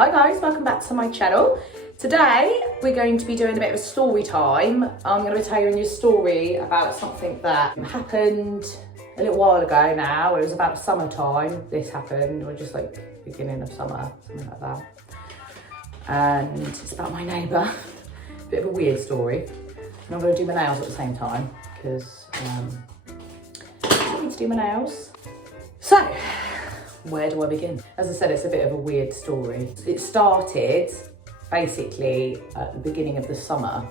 Hi guys, welcome back to my channel. Today we're going to be doing a bit of a story time. I'm going to be telling you a story about something that happened a little while ago now. It was about summertime this happened, or just like beginning of summer, something like that. And it's about my neighbour. Bit of a weird story. And I'm going to do my nails at the same time because I need to do my nails. So, where do I begin? As I said, it's a bit of a weird story. It started basically at the beginning of the summer,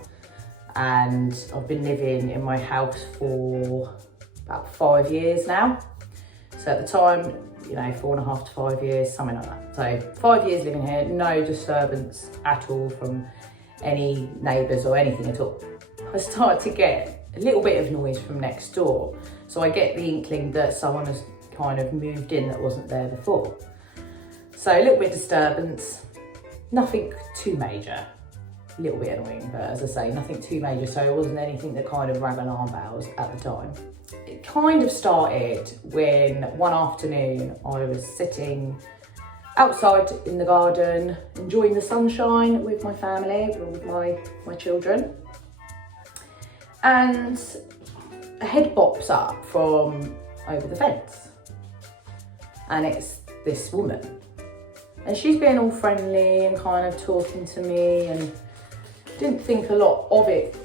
and I've been living in my house for about 5 years now. So at the time, you know, 4.5 to 5 years, something like that. So 5 years living here, no disturbance at all from any neighbours or anything at all. I start to get a little bit of noise from next door. So I get the inkling that someone has kind of moved in that wasn't there before. So a little bit of disturbance, nothing too major, a little bit annoying, but as I say, nothing too major. So it wasn't anything that kind of rang alarm bells at the time. It kind of started when one afternoon I was sitting outside in the garden, enjoying the sunshine with my family, with my children. And a head bops up from over the fence. And it's this woman. And she's being all friendly and kind of talking to me, and didn't think a lot of it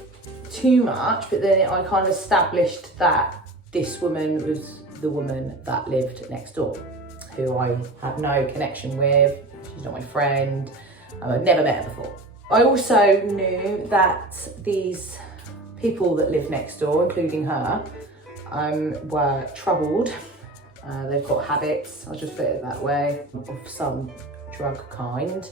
too much, but then I kind of established that this woman was the woman that lived next door, who I had no connection with. She's not my friend. I'd never met her before. I also knew that these people that live next door, including her, were troubled. They've got habits, I'll just put it that way, of some drug kind,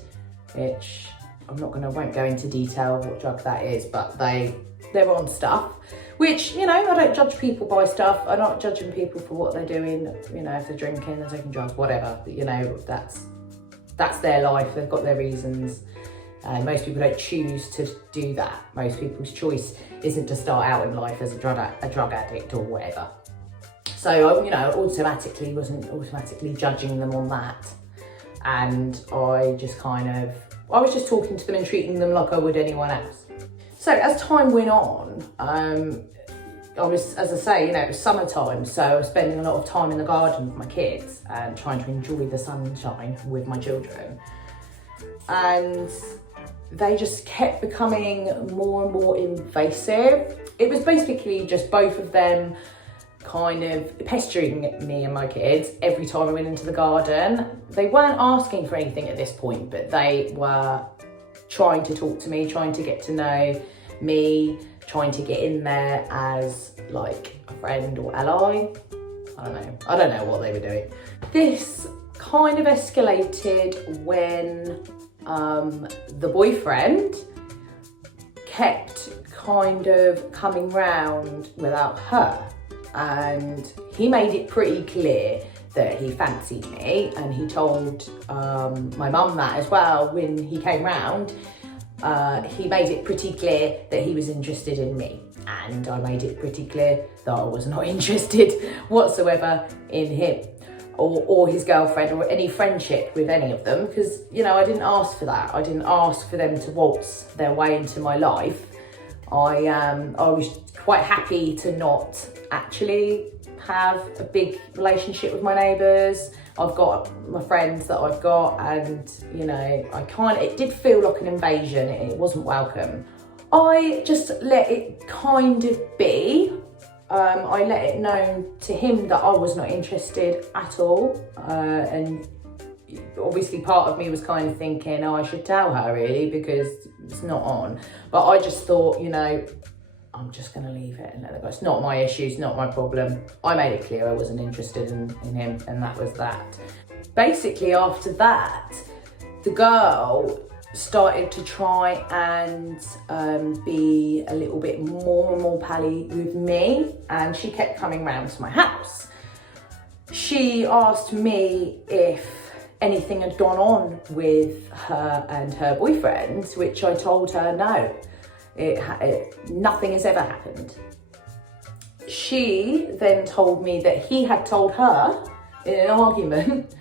which won't go into detail what drug that is, but they're on stuff, which, you know, I don't judge people by stuff. I'm not judging people for what they're doing, you know, if they're drinking, they're taking drugs, whatever, but, you know, that's their life, they've got their reasons. Most people don't choose to do that. Most people's choice isn't to start out in life as a drug addict or whatever. So, you know, wasn't automatically judging them on that. And I was just talking to them and treating them like I would anyone else. So as time went on, I was, as I say, you know, it was summertime, so I was spending a lot of time in the garden with my kids and trying to enjoy the sunshine with my children. And they just kept becoming more and more invasive. It was basically just both of them kind of pestering me and my kids every time I went into the garden. They weren't asking for anything at this point, but they were trying to talk to me, trying to get to know me, trying to get in there as like a friend or ally. I don't know what they were doing. This kind of escalated when the boyfriend kept kind of coming round without her. And he made it pretty clear that he fancied me, and he told my mum that as well when he came round. He made it pretty clear that he was interested in me, and I made it pretty clear that I was not interested whatsoever in him or his girlfriend or any friendship with any of them, because, you know, I didn't ask for that. I didn't ask for them to waltz their way into my life. I was quite happy to not actually have a big relationship with my neighbours. I've got my friends that I've got, and, you know, it did feel like an invasion. It wasn't welcome. I just let it kind of be. I let it known to him that I was not interested at all. And obviously part of me was kind of thinking, oh, I should tell her really, because it's not on. But I just thought, you know, I'm just going to leave it and let it go. It's not my issue, it's not my problem. I made it clear I wasn't interested in him, and that was that. Basically after that, the girl started to try and be a little bit more and more pally with me, and she kept coming round to my house. She asked me if anything had gone on with her and her boyfriend, which I told her no, nothing has ever happened. She then told me that he had told her in an argument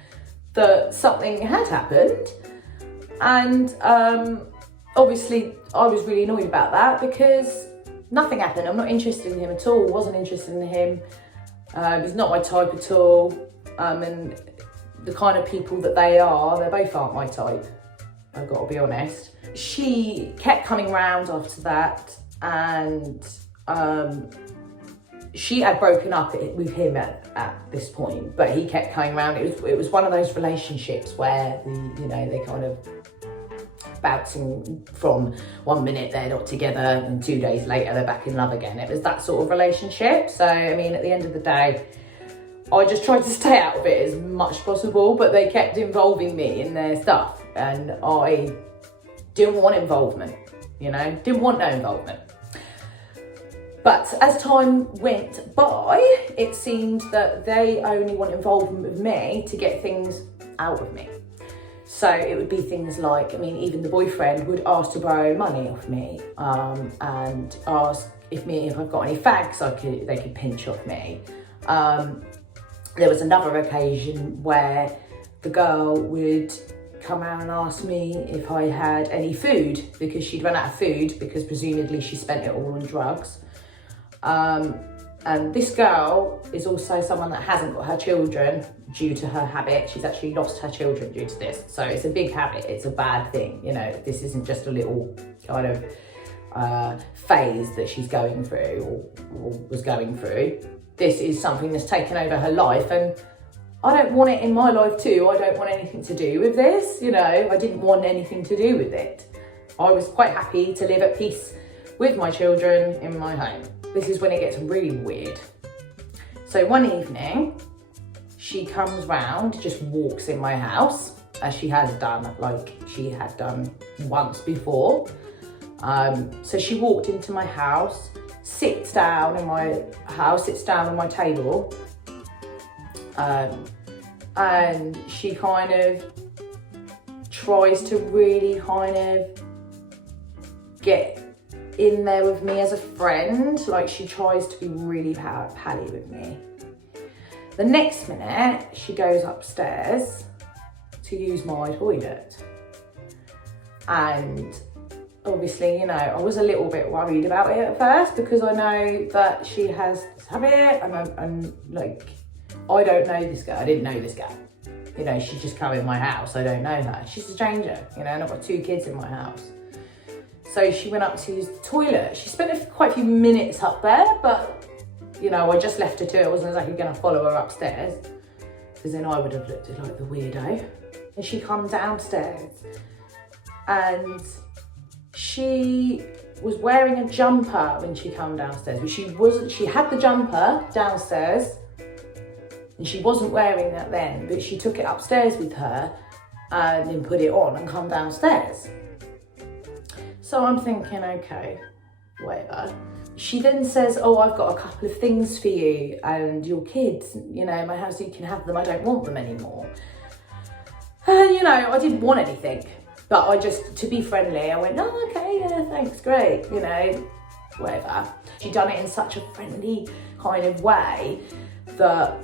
that something had happened, And obviously I was really annoyed about that because nothing happened. I'm not interested in him at all, wasn't interested in him. He's not my type at all. And the kind of people that they both aren't my type, I've got to be honest. She kept coming round after that, and she had broken up with him at this point, but he kept coming round. It was one of those relationships where they kind of bouncing from 1 minute they're not together and 2 days later they're back in love again. It was that sort of relationship. So I mean, at the end of the day, I just tried to stay out of it as much as possible, but they kept involving me in their stuff and I didn't want involvement, didn't want no involvement. But as time went by, it seemed that they only want involvement with me to get things out of me. So it would be things like, even the boyfriend would ask to borrow money off me, and ask if I've got any fags they could pinch off me. There was another occasion where the girl would come out and ask me if I had any food because she'd run out of food because presumably she spent it all on drugs. And this girl is also someone that hasn't got her children due to her habit. She's actually lost her children due to this. So it's a big habit, it's a bad thing. This isn't just a little kind of phase that she's going through or was going through. This is something that's taken over her life, and I don't want it in my life too. I don't want anything to do with this, I didn't want anything to do with it. I was quite happy to live at peace with my children in my home. This is when it gets really weird. So one evening, she comes round, just walks in my house, as she has done, like she had done once before. So she walked into my house, sits down on my table, and she kind of tries to really kind of get in there with me as a friend. Like, she tries to be really pally with me. The next minute, she goes upstairs to use my toilet. And obviously, I was a little bit worried about it at first because I know that she has this habit, and like, I don't know this girl. I didn't know this girl. She's just come in my house. I don't know her. She's a stranger, and I've got 2 kids in my house. So she went up to use the toilet. She spent quite a few minutes up there, but I just left her to it. I wasn't exactly going to follow her upstairs because then I would have looked like the weirdo. And she come downstairs and she was wearing a jumper when she come downstairs, but she had the jumper downstairs and she wasn't wearing that then, but she took it upstairs with her and then put it on and come downstairs. So I'm thinking, okay, whatever. She then says, oh, I've got a couple of things for you and your kids, in my house, you can have them. I don't want them anymore. And, I didn't want anything, but I just, to be friendly, I went, oh, okay, yeah, thanks, great, whatever. She'd done it in such a friendly kind of way that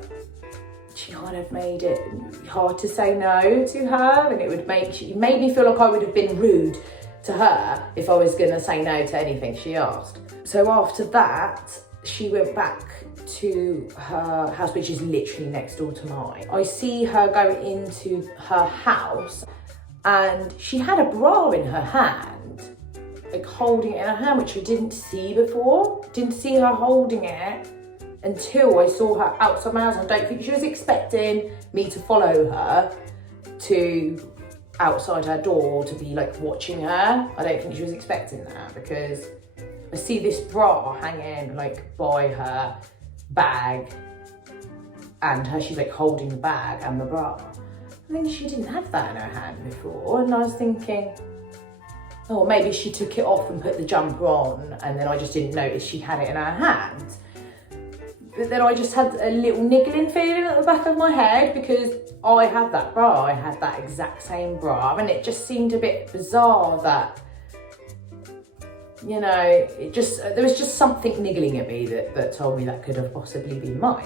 she kind of made it hard to say no to her, and it made me feel like I would have been rude to her if I was going to say no to anything she asked. So after that, she went back to her house, which is literally next door to mine. I see her go into her house and she had a bra in her hand, like holding it in her hand, which I didn't see before. Didn't see her holding it until I saw her outside my house. I don't think she was expecting me to follow her to outside her door to be like watching her. I don't think she was expecting that because I see this bra hanging like by her bag and she's like holding the bag and the bra. I think she didn't have that in her hand before, and I was thinking, oh, maybe she took it off and put the jumper on and then I just didn't notice she had it in her hand. But then I just had a little niggling feeling at the back of my head because I had that bra, I had that exact same bra, and it just seemed a bit bizarre that, there was just something niggling at me that told me that could have possibly been mine.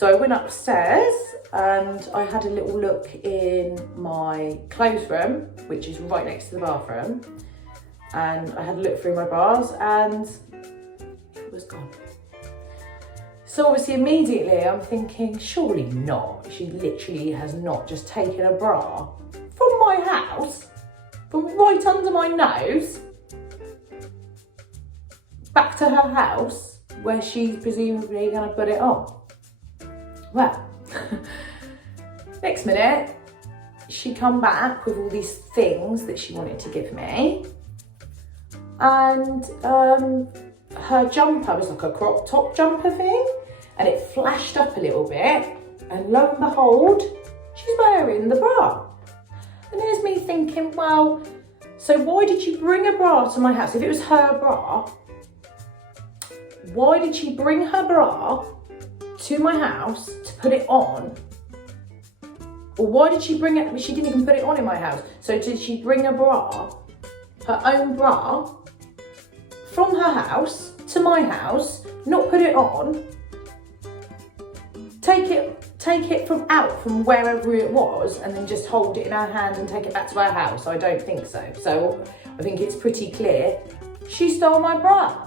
So I went upstairs and I had a little look in my clothes room, which is right next to the bathroom. And I had a look through my bras and it was gone. So obviously immediately I'm thinking, surely not. She literally has not just taken a bra from my house, from right under my nose, back to her house where she's presumably going to put it on. Well, next minute, she come back with all these things that she wanted to give me. And her jumper was like a crop top jumper thing, and it flashed up a little bit, and lo and behold, she's wearing the bra. And there's me thinking, well, so why did you bring a bra to my house? If it was her bra, why did she bring her bra to my house to put it on? Or why did she bring it? She didn't even put it on in my house. So did she bring a bra, her own bra, from her house to my house, not put it on, take it from wherever it was, and then just hold it in her hand and take it back to her house? I don't think so. So I think it's pretty clear she stole my bra.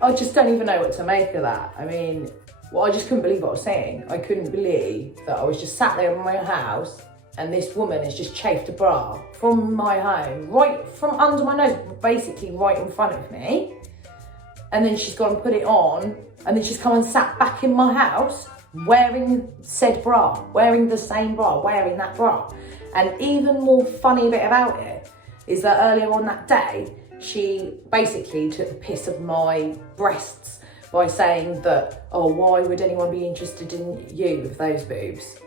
I just don't even know what to make of that. I mean, well, I just couldn't believe what I was saying. I couldn't believe that I was just sat there in my house and this woman has just chafed a bra from my home, right from under my nose, basically right in front of me. And then she's gone and put it on, and then she's come and sat back in my house wearing said bra, wearing the same bra, wearing that bra. And even more funny bit about it is that earlier on that day, she basically took the piss of my breasts by saying that, oh, why would anyone be interested in you with those boobs?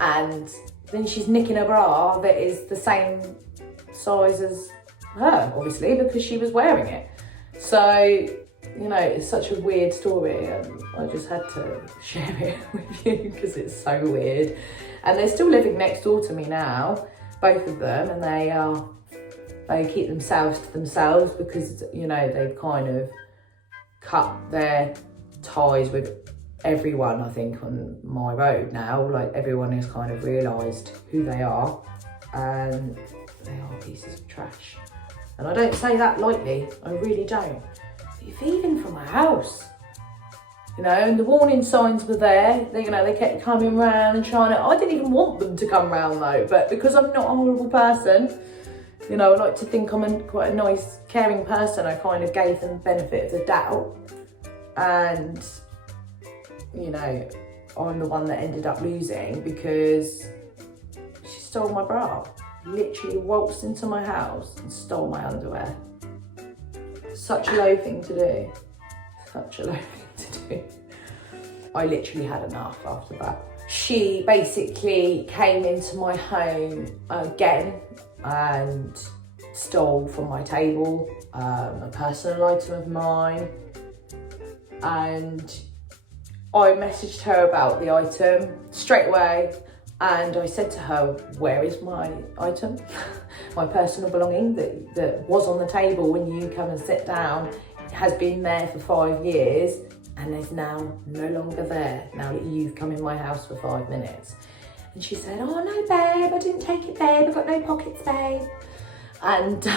And then she's nicking a bra that is the same size as her, obviously, because she was wearing it. So, you know, it's such a weird story, and I just had to share it with you because it's so weird. And they're still living next door to me now, both of them, and they keep themselves to themselves because, you know, they've kind of cut their ties with everyone, I think, on my road now. Like, everyone has kind of realised who they are, and they are pieces of trash. And I don't say that lightly, I really don't. You're thieving from my house. You know, and the warning signs were there. They, you know, they kept coming round and trying to, I didn't even want them to come round though, but because I'm not a horrible person, you know, I like to think I'm quite a nice, caring person, I kind of gave them the benefit of the doubt. And, you know, I'm the one that ended up losing because she stole my bra. Literally waltzed into my house and stole my underwear. Such a low thing to do. Such a low thing to do. I literally had enough after that. She basically came into my home again and stole from my table a personal item of mine. And I messaged her about the item straight away. And I said to her, where is my item? My personal belonging that was on the table when you come and sit down. It has been there for 5 years and is now no longer there now that you've come in my house for 5 minutes. And she said, oh no babe, I didn't take it babe, I've got no pockets babe. And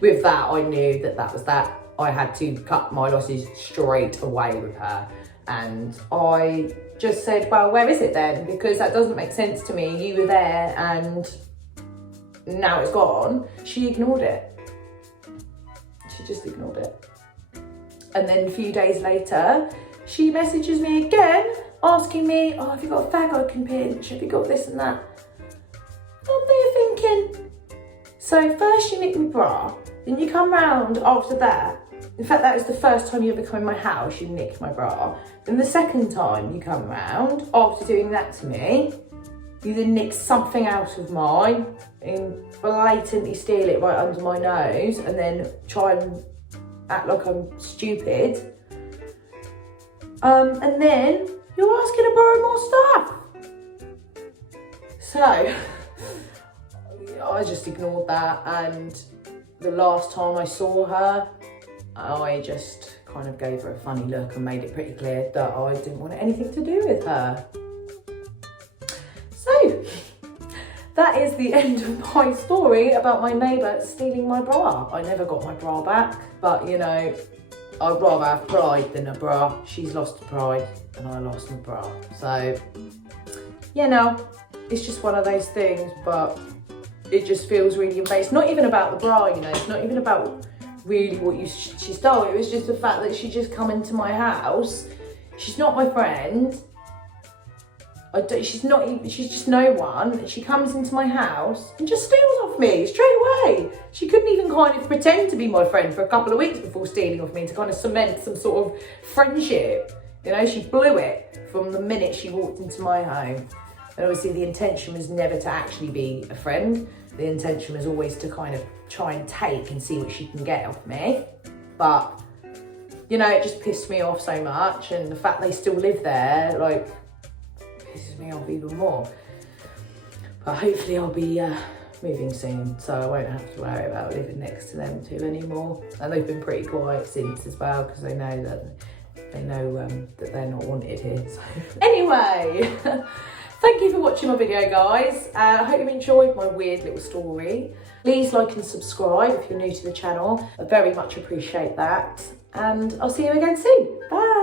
with that, I knew that was that. I had to cut my losses straight away with her. And I just said, well, where is it then? Because that doesn't make sense to me. You were there and now it's gone. She ignored it. She just ignored it. And then a few days later, she messages me again, asking me, oh, have you got a fag I can pinch? Have you got this and that? I'm there thinking, so first you nick my bra, then you come round after that. In fact, that was the first time you ever come in my house, you nicked my bra. Then the second time you come round, after doing that to me, you then nick something out of mine and blatantly steal it right under my nose and then try and act like I'm stupid. And then you're asking to borrow more stuff. So, I just ignored that, and the last time I saw her, I just kind of gave her a funny look and made it pretty clear that I didn't want anything to do with her. So, that is the end of my story about my neighbour stealing my bra. I never got my bra back, but you know, I'd rather have pride than a bra. She's lost her pride and I lost my bra. So, you know, it's just one of those things, but it just feels really invasive. It's not even about the bra, you know, it's not even about really what she stole. It was just the fact that she just come into my house. She's not my friend. She's just no one. She comes into my house and just steals off me straight away. She couldn't even kind of pretend to be my friend for a couple of weeks before stealing off me to kind of cement some sort of friendship. You know, she blew it from the minute she walked into my home. And obviously the intention was never to actually be a friend. The intention was always to kind of try and take and see what she can get off me. But, you know, it just pissed me off so much. And the fact they still live there, like, pisses me off even more. But hopefully I'll be moving soon, so I won't have to worry about living next to them two anymore. And they've been pretty quiet since as well, because they know that they're not wanted here. So. Anyway, thank you for watching my video, guys. I hope you enjoyed my weird little story. Please like and subscribe if you're new to the channel. I very much appreciate that. And I'll see you again soon. Bye.